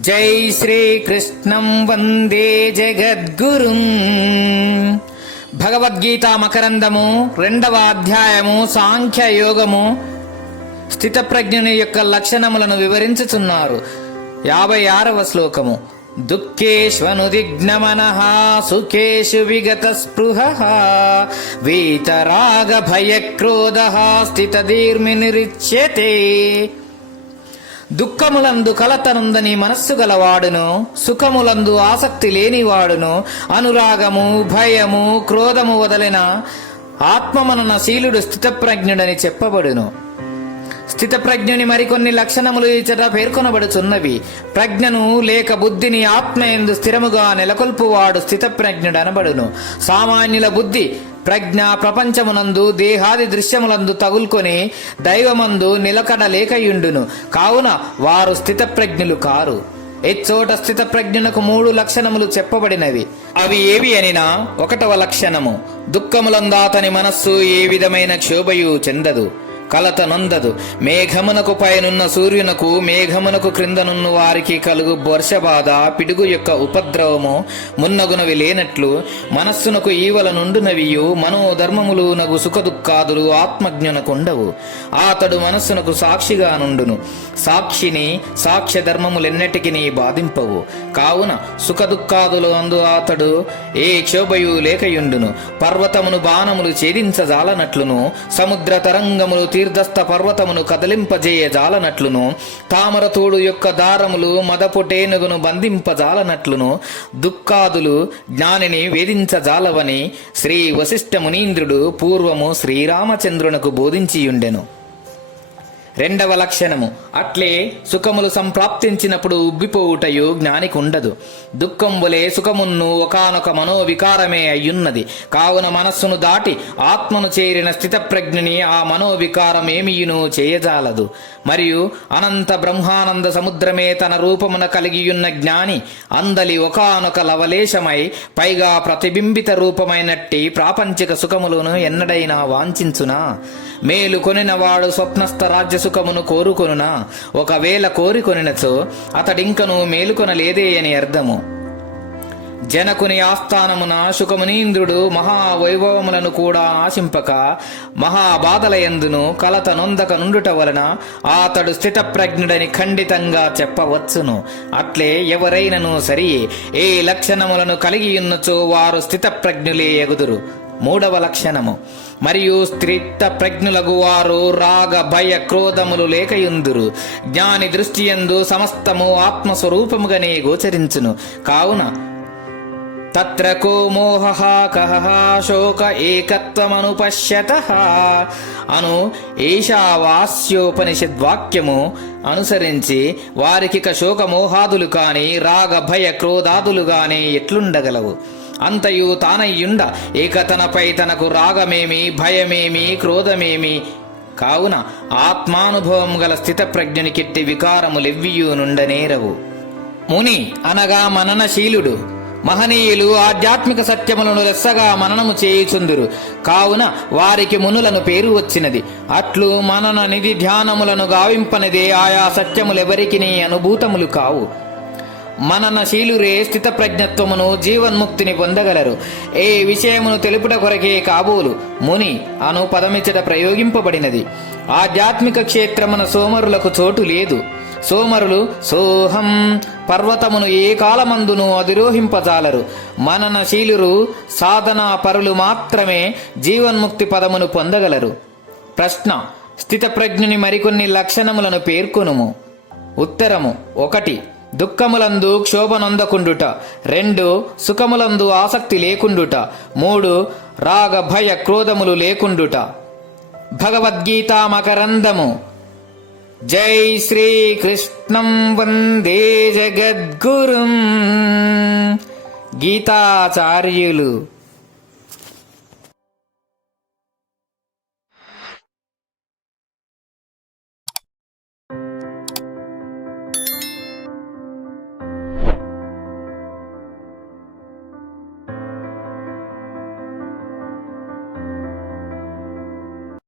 జై శ్రీకృష్ణం వందే జగద్గురుం. భగవద్గీత మకరందము రెండవ అధ్యాయము సాంఖ్య యోగము స్థితప్రజ్ఞుని యొక్క లక్షణములను వివరించుచున్నారు. యాభై ఆరవ శ్లోకము. దుఃఖేష్వనుదిగ్నమన సుఖేషు విగత స్పృహ వీతరాగ భయక్రోధ స్థితధీర్మినిరిచ్యతే దుఃఖములందు కలతనుందని మనస్సు గలవాడును సుఖములందు ఆసక్తి లేనివాడును అనురాగము భయము క్రోధము వదలిన ఆత్మమనన శీలుడు స్థితప్రజ్ఞుడని చెప్పబడును. స్థితప్రజ్ఞుని మరికొన్ని లక్షణములు ఇచ్చట పేర్కొనబడుచున్నవి. ప్రజ్ఞను లేక బుద్ధిని ఆత్మయందు స్థిరముగా నెలకొల్పువాడు స్థితప్రజ్ఞుడు అనబడును సామాన్యుల బుద్ధి ప్రజ్ఞ ప్రపంచమునందు దేహాది దృశ్యములందు తగులుకొని దైవమందు నిలకడలేకయుండును. కావున వారు స్థితప్రజ్ఞులు కారు. ఎచ్చోట స్థిత ప్రజ్ఞునకు మూడు లక్షణములు చెప్పబడినవి. అవి ఏవి అనినా? ఒకటవ లక్షణము. దుఃఖములందాతని మనస్సు ఏ విధమైన క్షోభయు చెందదు. కలత నొందదు మేఘమునకు పైనున్న సూర్యునకు మేఘమునకు క్రిందనున్న వారికి కలుగు వర్షబాధ పిడుగు యొక్క ఉపద్రవము మున్నగునవి లేనట్లు మనస్సునకు ఈవల నుండునవియు మనోధర్మములు నగు సుఖ దుఃఖాదులు ఆత్మజ్ఞునకుండవు. అతడు మనస్సునకు సాక్షిగా నుండును. సాక్షిని సాక్ష్య ధర్మములెన్నటికి బాధింపవు. కావున సుఖ దుఃఖాదులు అందు అతడు ఏ క్షోభయు లేకయుండును. పర్వతమును బాణములు ఛేదించజాలనట్లును. సముద్ర తరంగములు తీర్థస్థ పర్వతమును కదలింపజేయజాలనట్లును తామరతోడు యొక్క దారములు మదపుటేనుగును బంధింపజాలనట్లును దుఃఖాదులు జ్ఞానిని వేధించజాలవని శ్రీ వశిష్ఠ మునీంద్రుడు పూర్వము శ్రీరామచంద్రునకు బోధించియుండెను. రెండవ లక్షణము. అట్లే సుఖములు సంప్రాప్తించినప్పుడు ఉబ్బిపోవుటయు జ్ఞానికి ఉండదు దుఃఖం వలె సుఖమున్ను ఒకనొక మనోవికారమే అయ్యున్నది. కావున మనస్సును దాటి ఆత్మను చేరిన స్థితప్రజ్ఞని ఆ మనోవికారమేమియును చేయజాలదు. మరియు అనంత బ్రహ్మానంద సముద్రమే తన రూపమున కలిగియున్న జ్ఞాని అందలి ఒకనొక లవలేశమై పైగా ప్రతిబింబిత రూపమైనట్టి ప్రాపంచిక సుఖములను ఎన్నడైనా వాంఛించునా? మేలు కొనినవాడు స్వప్నస్థ రాజ్య సుఖమును కోరుకొనునా? ఒకవేళ కోరికొనినచో అతడింకను మేలుకొనలేదే అని అర్థము. జనకుని ఆస్థానమున శుకమునీంద్రుడు మహావైభవములను కూడా ఆశింపక మహాబాధలయందును కలత నొందక నుండుట వలన అతడు స్థితప్రజ్ఞుడని ఖండితంగా చెప్పవచ్చును. అట్లే ఎవరైనను సరి ఏ లక్షణములను కలిగి ఉన్నచో వారు స్థితప్రజ్ఞులే ఎగుదురు. మూడవ లక్షణము. మరియు స్త్రిత్త ప్రజ్ఞులగు వారు రాగ భయ క్రోధములు లేకయుందురు. జ్ఞాని దృష్టియందు సమస్తము ఆత్మస్వరూపముగానే గోచరించును. కావున తత్ర కో మోహ కహ శోక ఏకత్వమనుపశ్యత అను ఏషావాస్యోపనిషద్వాక్యము అనుసరించి వారికిక శోకమోహాదులు కాని రాగ భయ క్రోధాదులు కాని ఎట్లుండగలవు? అంతయు తానయ్యుండ ఇక తనపై తనకు రాగమేమి భయమేమి క్రోధమేమి? కావున ఆత్మానుభవం గల స్థితప్రజ్ఞనికెట్టి వికారములెవ్వియూ నుండనేరవు ముని అనగా మననశీలుడు మహనీయులు ఆధ్యాత్మిక సత్యములను లెస్సగా మననము చేయుచుందురు. కావున వారికి మునులను పేరు వచ్చినది. అట్లు మనన నిధి ధ్యానములను గావింపనిదే ఆయా సత్యములెవరికి అనుభూతములు కావు. మననశీలురే స్థిత ప్రజ్ఞత్వమును జీవన్ముక్తిని పొందగలరు. ఏ విషయమును తెలుపుట కొరకే కాబోలు ముని అను పదమిచ్చట ప్రయోగింపబడినది. ఆధ్యాత్మిక క్షేత్రమున సోమరులకు చోటు లేదు. సోమరులు సోహం పర్వతమును ఏ కాలమందును అధిరోహింపజాలరు. మననశీలురు సాధనా పరులు మాత్రమే జీవన్ముక్తి పదమును పొందగలరు. ప్రశ్న స్థితప్రజ్ఞుని మరికొన్ని లక్షణములను పేర్కొనుము. ఉత్తరము ఒకటి దుఃఖములందు క్షోభనొందకుండుట. రెండు సుఖములందు ఆసక్తి లేకుండుట. మూడు రాగ భయ క్రోధములు లేకుండుట. భగవద్గీత మకరందము. జై శ్రీకృష్ణం వందే జగద్గురుం. గీతాచార్యులు.